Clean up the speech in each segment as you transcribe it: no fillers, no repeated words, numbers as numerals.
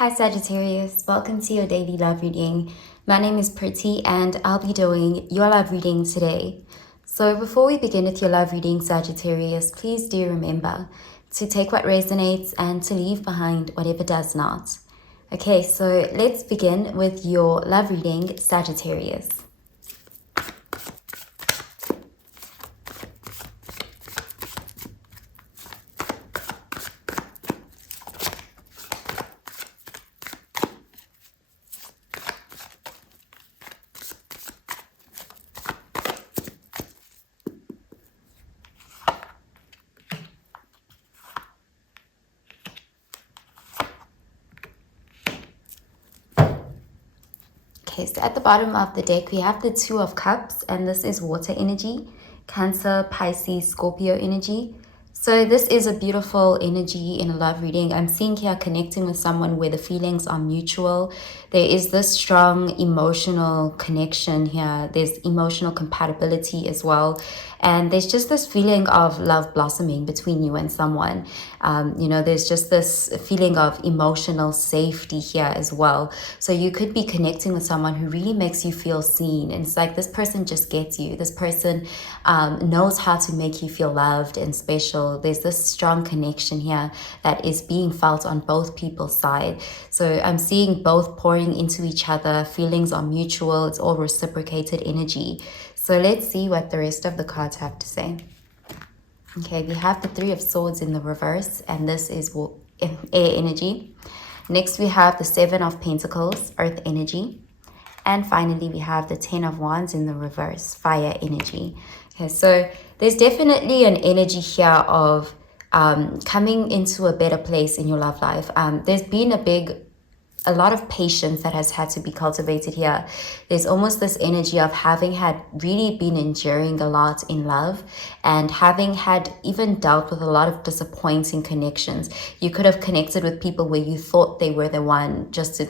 Hi Sagittarius, welcome to your daily love reading. My name is Pretty and I'll be doing your love reading today. So before we begin with your love reading, Sagittarius, please do remember to take what resonates and to leave behind whatever does not. Okay, so let's begin with your love reading, Sagittarius. Okay, so at the bottom of the deck, we have the Two of Cups, and this is water energy, Cancer, Pisces, Scorpio energy. So this is a beautiful energy in a love reading. I'm seeing here connecting with someone where the feelings are mutual. There is this strong emotional connection here. There's emotional compatibility as well. And there's just this feeling of love blossoming between you and someone. There's just this feeling of emotional safety here as well. So you could be connecting with someone who really makes you feel seen. And it's like this person just gets you. This person knows how to make you feel loved and special. There's this strong connection here that is being felt on both people's side. So I'm seeing both pouring into each other. Feelings are mutual. It's all reciprocated energy. So let's see what the rest of the cards have to say. Okay, we have the Three of Swords in the reverse, and this is air energy. Next, we have the Seven of Pentacles, earth energy. And finally, we have the Ten of Wands in the reverse, fire energy. Okay, so there's definitely an energy here of coming into a better place in your love life. There's been a lot of patience that has had to be cultivated here. There's almost this energy of having had really been enduring a lot in love and having had even dealt with a lot of disappointing connections. You could have connected with people where you thought they were the one, just to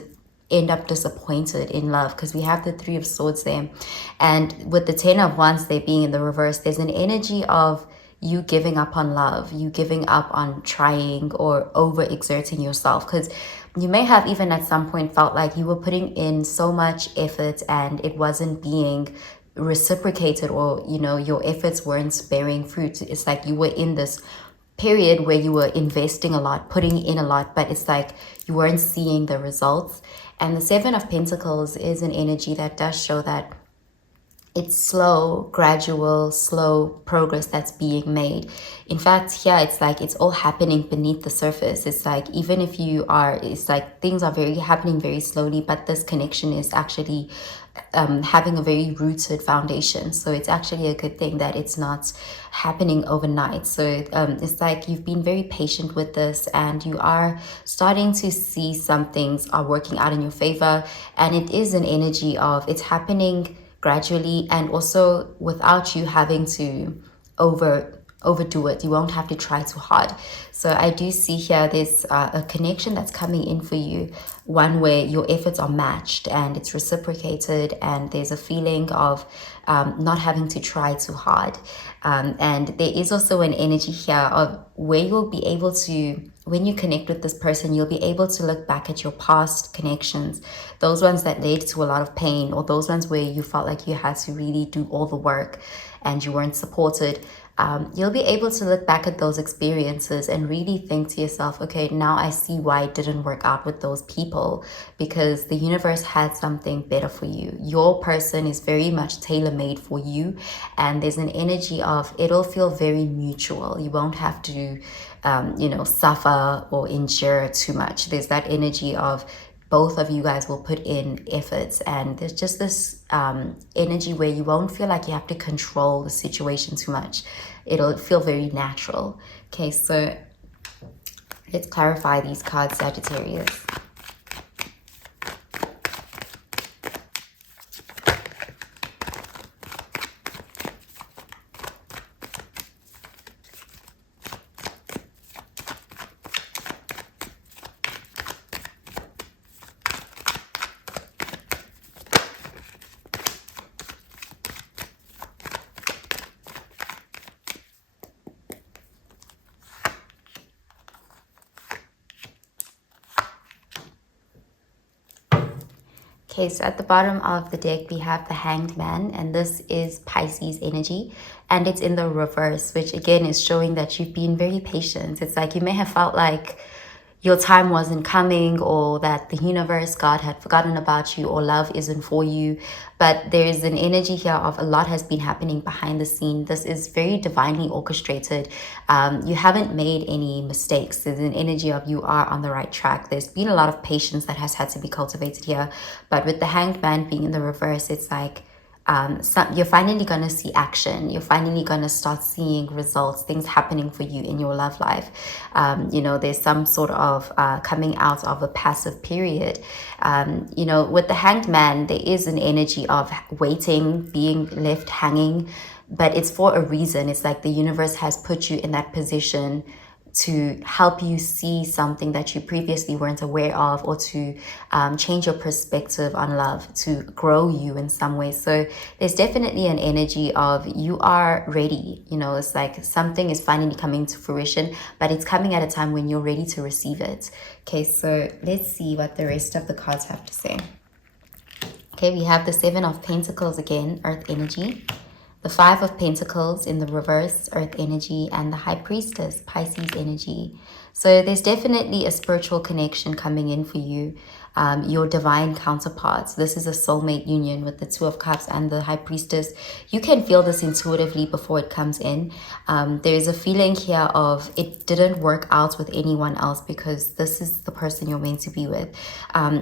end up disappointed in love, because we have the Three of Swords there. And with the Ten of Wands there being in the reverse, there's an energy of you giving up on love, you giving up on trying or overexerting yourself, because you may have even at some point felt like you were putting in so much effort and it wasn't being reciprocated, or your efforts weren't bearing fruit. It's like you were in this period where you were investing a lot, putting in a lot, but it's like you weren't seeing the results. And the Seven of Pentacles is an energy that does show that it's slow, gradual, slow progress that's being made. In fact, here it's like it's all happening beneath the surface. It's like even if it's like things are happening very slowly, but this connection is actually having a very rooted foundation. So it's actually a good thing that it's not happening overnight. So it's like you've been very patient with this and you are starting to see some things are working out in your favor. And it is an energy of it's happening gradually and also without you having to overdo it. You won't have to try too hard. So I do see here there's a connection that's coming in for you, one where your efforts are matched and it's reciprocated, and there's a feeling of not having to try too hard. And there is also an energy here of where you'll be able to, when you connect with this person, you'll be able to look back at your past connections, those ones that led to a lot of pain, or those ones where you felt like you had to really do all the work and you weren't supported. You'll be able to look back at those experiences and really think to yourself, okay, now I see why it didn't work out with those people, because the universe had something better for you. Your person is very much tailor-made for you, and there's an energy of it'll feel very mutual. You won't have to, suffer or endure too much. There's that energy of both of you guys will put in efforts, and there's just this energy where you won't feel like you have to control the situation too much. It'll feel very natural. Okay, so let's clarify these cards, Sagittarius. Okay, so at the bottom of the deck, we have the Hanged Man, and this is Pisces energy, and it's in the reverse, which again is showing that you've been very patient. It's like you may have felt like your time wasn't coming, or that the universe, God, had forgotten about you, or love isn't for you. But there is an energy here of a lot has been happening behind the scene. This is very divinely orchestrated. You haven't made any mistakes. There's an energy of you are on the right track. There's been a lot of patience that has had to be cultivated here. But with the Hanged Man being in the reverse, it's like you're finally going to see action. You're finally going to start seeing results, things happening for you in your love life. There's some sort of coming out of a passive period. With the Hanged Man, there is an energy of waiting, being left hanging, but it's for a reason. It's like the universe has put you in that position to help you see something that you previously weren't aware of, or to change your perspective on love, to grow you in some way. So there's definitely an energy of you are ready. It's like something is finally coming to fruition, but it's coming at a time when you're ready to receive it. Okay, so let's see what the rest of the cards have to say. Okay, we have the Seven of Pentacles again, Earth energy. The Five of Pentacles in the reverse, Earth energy, and the High Priestess, Pisces energy. So there's definitely a spiritual connection coming in for you. Your divine counterparts. This is a soulmate union with the Two of Cups and the High Priestess. You can feel this intuitively before it comes in. There's a feeling here of it didn't work out with anyone else because this is the person you're meant to be with.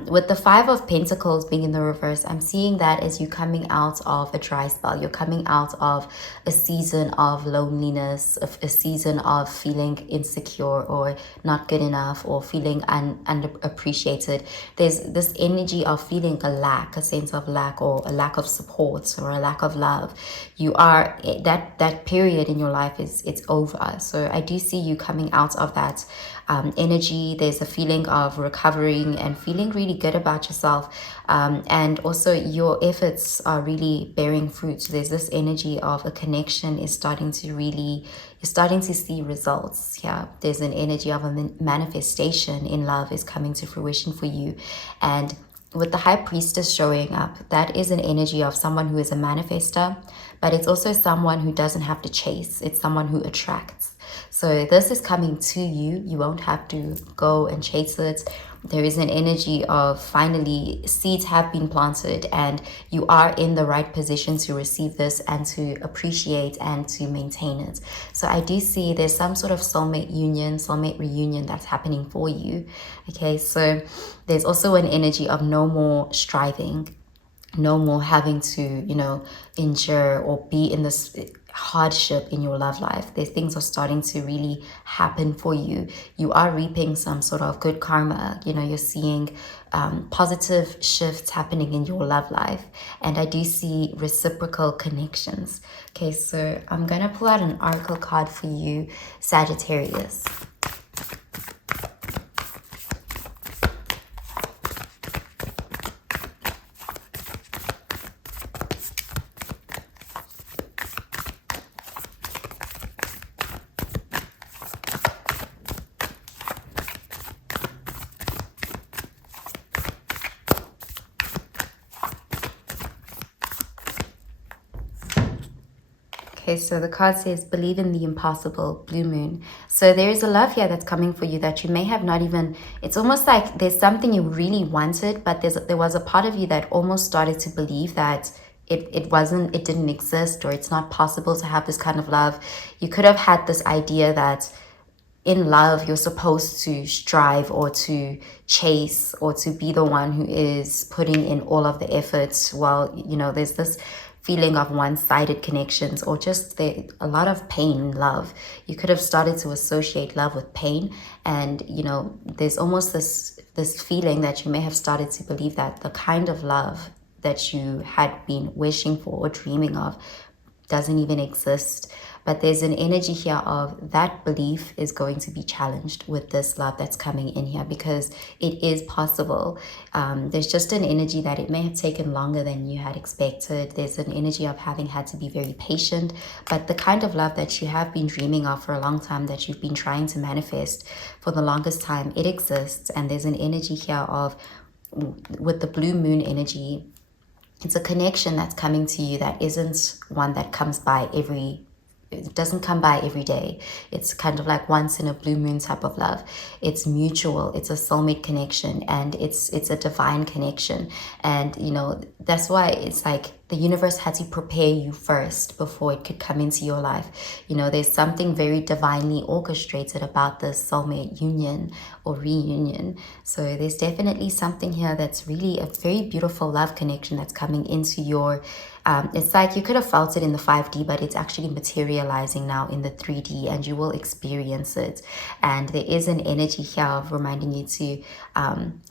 With the Five of Pentacles being in the reverse, I'm seeing that as you coming out of a dry spell. You're coming out of a season of loneliness, of a season of feeling insecure or not good enough, or feeling underappreciated. There's this energy of feeling a lack, a sense of lack, or a lack of support, or a lack of love. You are, that period in your life it's over. So I do see you coming out of that energy. There's a feeling of recovering and feeling really good about yourself. And also your efforts are really bearing fruit. So there's this energy of a connection is starting to really, you're starting to see results. Yeah, there's an energy of a manifestation in love is coming to fruition for you. And with the High Priestess showing up, that is an energy of someone who is a manifester, but it's also someone who doesn't have to chase. It's someone who attracts. So this is coming to you. You won't have to go and chase it. There is an energy of finally seeds have been planted and you are in the right position to receive this and to appreciate and to maintain it. So I do see there's some sort of soulmate union, soulmate reunion that's happening for you. Okay, so there's also an energy of no more striving, no more having to, endure or be in this hardship in your love life. These things are starting to really happen for you. You are reaping some sort of good karma. You're seeing positive shifts happening in your love life. And I do see reciprocal connections. Okay, so I'm going to pull out an oracle card for you, Sagittarius. Okay, so the card says, believe in the impossible, blue moon. So there is a love here that's coming for you that you may have not even, it's almost like there's something you really wanted, but there was a part of you that almost started to believe that it didn't exist, or it's not possible to have this kind of love. You could have had this idea that in love, you're supposed to strive or to chase or to be the one who is putting in all of the efforts. While, there's this feeling of one-sided connections, or just a lot of pain in love. You could have started to associate love with pain, and there's almost this feeling that you may have started to believe that the kind of love that you had been wishing for or dreaming of doesn't even exist. But there's an energy here of that belief is going to be challenged with this love that's coming in here, because it is possible. There's just an energy that it may have taken longer than you had expected. There's an energy of having had to be very patient, but the kind of love that you have been dreaming of for a long time, that you've been trying to manifest for the longest time, it exists. And there's an energy here of with the blue moon energy, it's a connection that's coming to you that isn't one that comes by it doesn't come by every day. It's kind of like once in a blue moon type of love. It's mutual. It's a soulmate connection, and it's a divine connection. And you know, that's why it's like the universe had to prepare you first before it could come into your life. You know, there's something very divinely orchestrated about this soulmate union or reunion. So there's definitely something here that's really a very beautiful love connection that's coming into your it's like you could have felt it in the 5D, but it's actually materializing now in the 3D, and you will experience it. And there is an energy here of reminding you to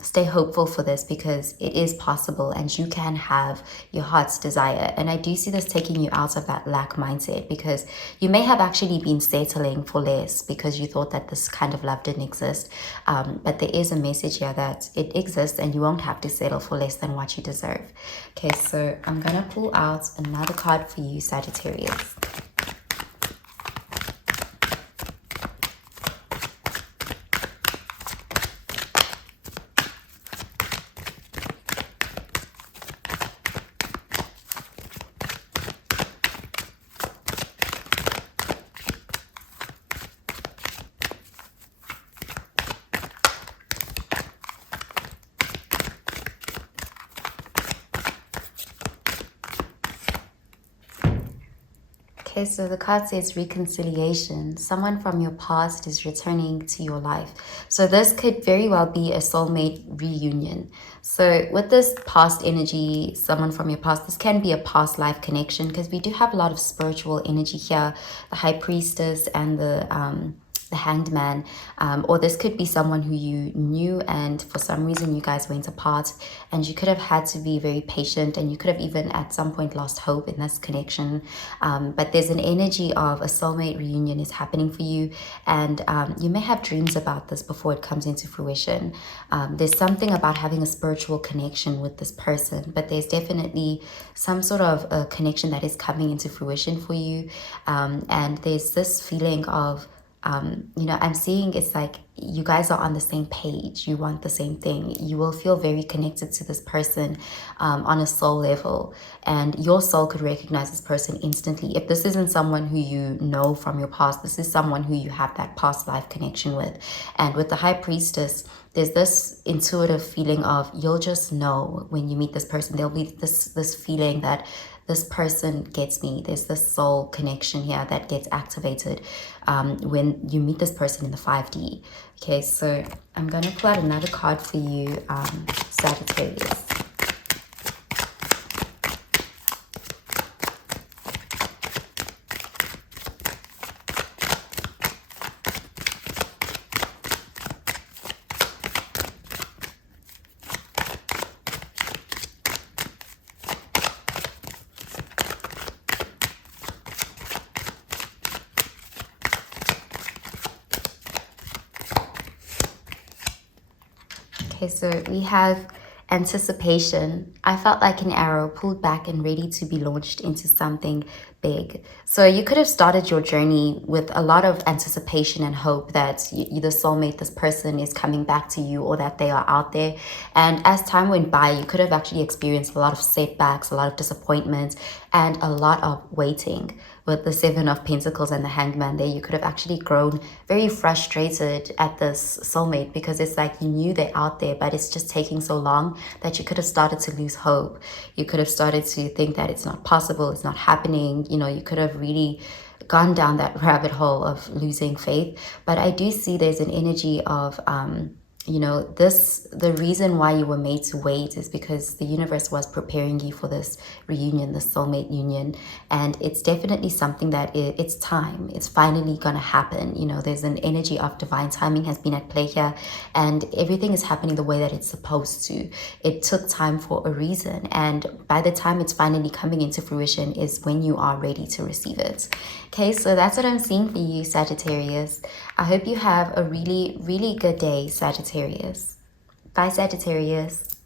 stay hopeful for this, because it is possible and you can have your heart's desire. And I do see this taking you out of that lack mindset, because you may have actually been settling for less because you thought that this kind of love didn't exist. But there is a message here that it exists, and you won't have to settle for less than what you deserve. Okay, so I'm gonna pull out another card for you, Sagittarius. Okay, so the card says reconciliation. Someone from your past is returning to your life. So this could very well be a soulmate reunion. So with this past energy, someone from your past, this can be a past life connection, because we do have a lot of spiritual energy here, the High Priestess and the Hanged Man, or this could be someone who you knew and for some reason you guys went apart, and you could have had to be very patient, and you could have even at some point lost hope in this connection. But there's an energy of a soulmate reunion is happening for you, and you may have dreams about this before it comes into fruition. There's something about having a spiritual connection with this person, but there's definitely some sort of a connection that is coming into fruition for you. And there's this feeling of you know, I'm seeing it's like you guys are on the same page. You want the same thing. You will feel very connected to this person on a soul level, and your soul could recognize this person instantly. If this isn't someone who you know from your past, this is someone who you have that past life connection with. And with the High Priestess, there's this intuitive feeling of you'll just know when you meet this person. There'll be this feeling that this person gets me. There's this soul connection here that gets activated when you meet this person in the 5D. Okay, so I'm going to pull out another card for you, Sagittarius. Okay, so we have anticipation. I felt like an arrow pulled back and ready to be launched into something big. So you could have started your journey with a lot of anticipation and hope that the soulmate, this person, is coming back to you, or that they are out there. And as time went by, you could have actually experienced a lot of setbacks, a lot of disappointments, and a lot of waiting. With the Seven of Pentacles and the Hanged Man there, you could have actually grown very frustrated at this soulmate, because it's like you knew they're out there, but it's just taking so long that you could have started to lose hope. You could have started to think that it's not possible, it's not happening. You know, you could have really gone down that rabbit hole of losing faith. But I do see there's an energy of you know, the reason why you were made to wait is because the universe was preparing you for this reunion, the soulmate union. And it's definitely something that it's time. It's finally going to happen. You know, there's an energy of divine timing has been at play here, and everything is happening the way that it's supposed to. It took time for a reason. And by the time it's finally coming into fruition is when you are ready to receive it. Okay, so that's what I'm seeing for you, Sagittarius. I hope you have a really, really good day, Sagittarius. Bye, Sagittarius.